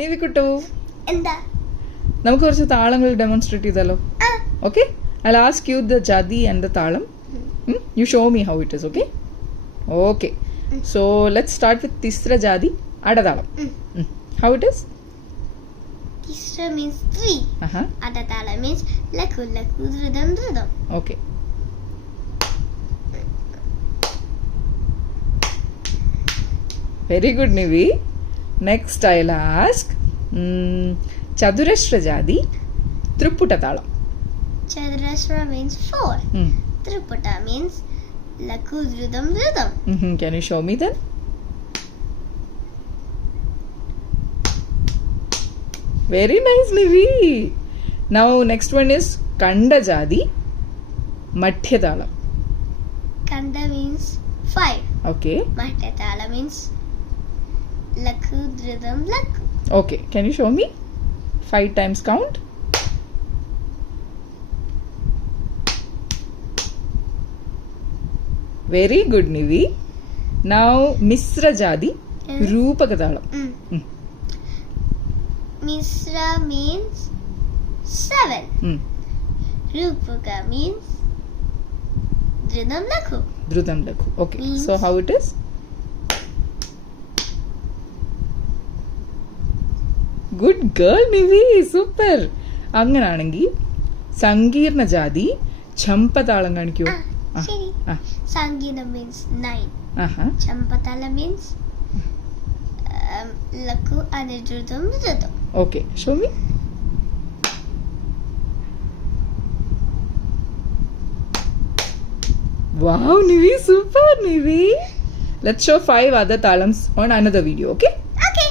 നിവിക്കുട്ടു എന്താ നമുക്ക് കുറച്ച് താളങ്ങൾ ഡെമോൺസ്ട്രേറ്റ് ചെയ്താലോ? Okay, I'll ask you the jadi and the talam. You show me how it is, okay? Okay. So let's start with tisra jadi, ada talam. How it is? Tisra means 3. Ada talam means laku laku dridam dridam. Okay. Very good, Nivi. Next I'll ask Chadurashra jadi, Tripputa talam. Chaturashra means 4. Tripputa means laku dridam dridam. Can you show me then? Very nice, Nivi. Now next one is Kanda jadi, Madhya talam. Kanda means 5. Okay. Madhya talam means laku dridam laku. Okay. Can you show me? 5 times count. Very good, Nivi. Now Misra jadi, Rupaka talam. Misra means 7. Rupaka means dridam laku. Dridam laku. Okay. Means So how it is? Good girl, Nivi. Super. അങ്ങനാണെങ്കിൽ സങ്കീർണ ജാതി ചമ്പതാളം കാണിക്കൂ. ശരി. Sangina means 9. Champatala means laku and dridam dridam. Okay, show me. Wow, Nivi, super, Nivi. Let's show 5 other talams on another video, okay? Okay.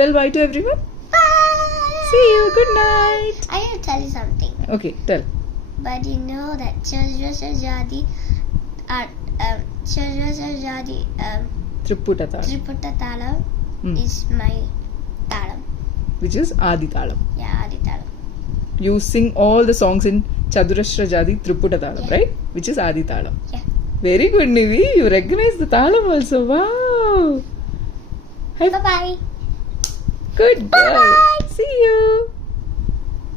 Tell bye to everyone. Bye. See you. Good night. I have to tell you something. Okay, tell. But you know that Chaturashra jadi Tripputa talam, Tripputa talam is my talam. which is Adi talam. Yeah, Adi talam. You sing all the songs in Chadurashra jadi Tripputa talam, Yeah. right? Which is Adi talam. Yeah. Very good, Nivi. You recognize the talam also. Wow. Bye bye. Good girl. Bye-bye. See you.